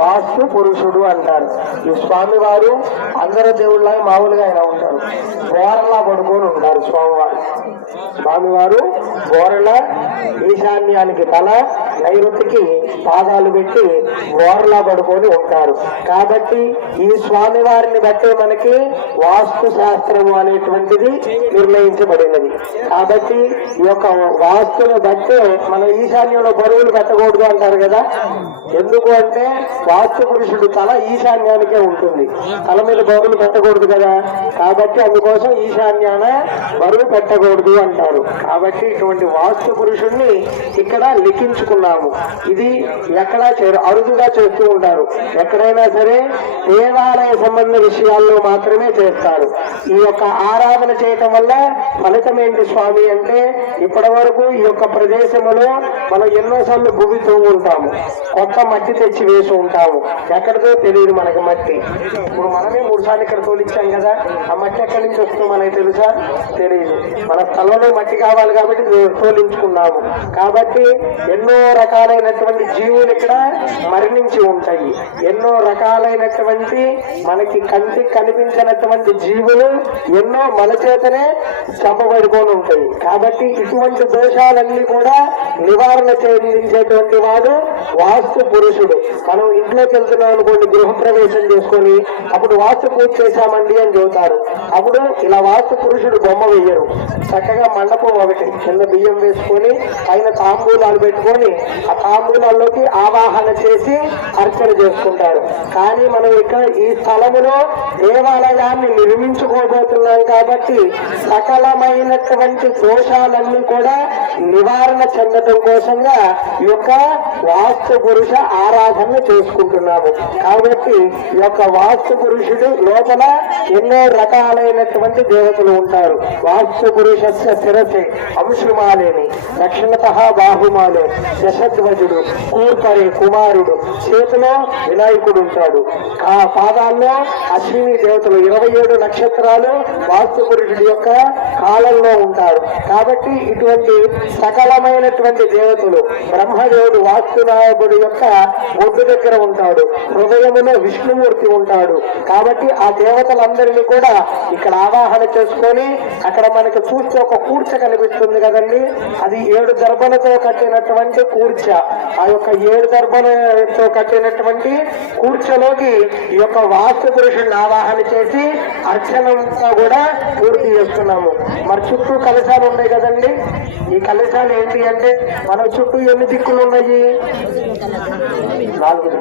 వాస్తు పురుషుడు అంటారు. ఈ స్వామి వారు అందరు దేవుళ్ళ మామూలుగా ఆయన ఉంటారు, బోరలా పడుకొని ఉంటారు. స్వామివారు బోరల ఈశాన్యానికి తల, నైరుతికి పాదాలు పెట్టి బోరలా పడుకొని ఉంటారు. కాబట్టి ఈ స్వామి వారిని బట్టే మనకి వాస్తు శాస్త్రము అనేటువంటిది నిర్ణయించబడినది. కాబట్టి ఈ యొక్క వాస్తును బట్టే మన ఈశాన్యంలో బరువులు పెట్టకూడదు అంటారు కదా. ఎందుకు అంటే వాస్తు పురుషుడు తల ఈశాన్యానికే ఉంటుంది, తల మీద బరువులు పెట్టకూడదు కదా. కాబట్టి అందుకోసం ఈశాన్యాన బరువు పెట్టకూడదు అంటారు. కాబట్టి ఇటువంటి వాస్తు పురుషుణ్ణి ఇక్కడ లిఖించుకున్నాము. ఇది ఎక్కడా అరుదుగా చేస్తూ ఉంటారు. ఎక్కడైనా సరే దేవాలయ సంబంధ విషయాల్లో మాత్రమే చేస్తారు. ఈ యొక్క ఆరాధన చేయటం వల్ల ఫలితం ఏంటి స్వామి అంటే, ఇప్పటి వరకు ఈ యొక్క ప్రదేశంలో మనం ఎన్నోసార్లు భూమితో ఉంటాము, కొత్త మట్టి తెచ్చి వేసి ఉంటాము. ఎక్కడితో తెలియదు మనకి మట్టి. ఇప్పుడు మనమే 3 సార్లు ఇక్కడ తోలిచ్చాం కదా, ఆ మట్టి ఎక్కడి నుంచి వస్తుందో మనకి తెలుసా? తెలియదు. మన స్థలంలో మట్టి కావాలి కాబట్టి తోలించుకున్నాము. కాబట్టి ఎన్నో రకాలైనటువంటి జీవులు ఇక్కడ మరణించి ఉంటాయి. ఎన్నో రకాలైనటువంటి మనకి కంటికి కనిపించినటువంటి జీవులు ఎన్నో మన చేతనే చంపబడుకొని ఉంటాయి. కాబట్టి ఇటువంటి దోషాలన్నీ కూడా నివారణ చేయించేటువంటి వాడు వాస్తు పురుషుడు. మనం ఇంట్లోకి వెళ్తున్నాం అనుకోండి, గృహప్రవేశం చేసుకొని అప్పుడు వాస్తు పూజ చేశామండి అని చెబుతారు. అప్పుడు ఇలా వాస్తు పురుషుడు బొమ్మ వేయరు, చక్కగా మండపం ఒకటి కింద బియ్యం వేసుకొని పైన తాంబూలాలు పెట్టుకొని ఆ తాంబూలాల్లోకి ఆవాహన చేసి అర్చన చేసుకుంటారు. కానీ మనం ఇక్కడ ఈ స్థలములో దేవాలయాన్ని నిర్మించుకోబోతున్నాం కాబట్టి సకలమైనటువంటి దోషాలన్నీ కూడా నివారణ చెందడం కోసంగా ఈ యొక్క వాస్తు పురుష ఆరాధన చేసుకుంటున్నాము. కాబట్టి ఈ యొక్క వాస్తు పురుషుడు లోపల ఎన్నో రకాలైనటువంటి దేవతలు ఉంటారు. వాస్తు పురుషస్య శిరసే అంశుమాలేని, దక్షిణత బాహుమాలే దశధ్వజుడు, కూర్పరే కుమారుడు, చేతిలో వినాయకుడు ఉంటాడు, పాదాల్లో అశ్విని దేవతలు 27 నక్షత్రాలు వాస్తు పురుషుడి యొక్క కాలంలో ఉంటారు. కాబట్టి ఇటువంటి సకలమైనటువంటి దేవతలు, బ్రహ్మదేవుడు వాస్తునాయకుడి యొక్క ఒడ్డు దగ్గర ఉంటాడు, హృదయములో విష్ణుమూర్తి ఉంటాడు. కాబట్టి ఆ దేవతలందరినీ కూడా ఇక్కడ ఆవాహన చేసుకొని, అక్కడ మనకు చూస్తే ఒక కూర్చ కనిపిస్తుంది కదండి, అది 7 దర్భలతో కట్టినటువంటి కూర్చ. ఆ యొక్క 7 దర్భలతో కట్టినటువంటి కూర్చలోకి ఈ యొక్క వాస్తు పురుషుడిని ఆవాహన చేసి అర్చనంతా కూడా పూర్తి చేస్తున్నాము. మరి చుట్టూ కలశాలు ఉన్నాయి కదండి, ఈ కలశాలు ఏంటి అంటే మన చుట్టూ ఎన్ని దిక్కులు ఉన్నాయి? 4.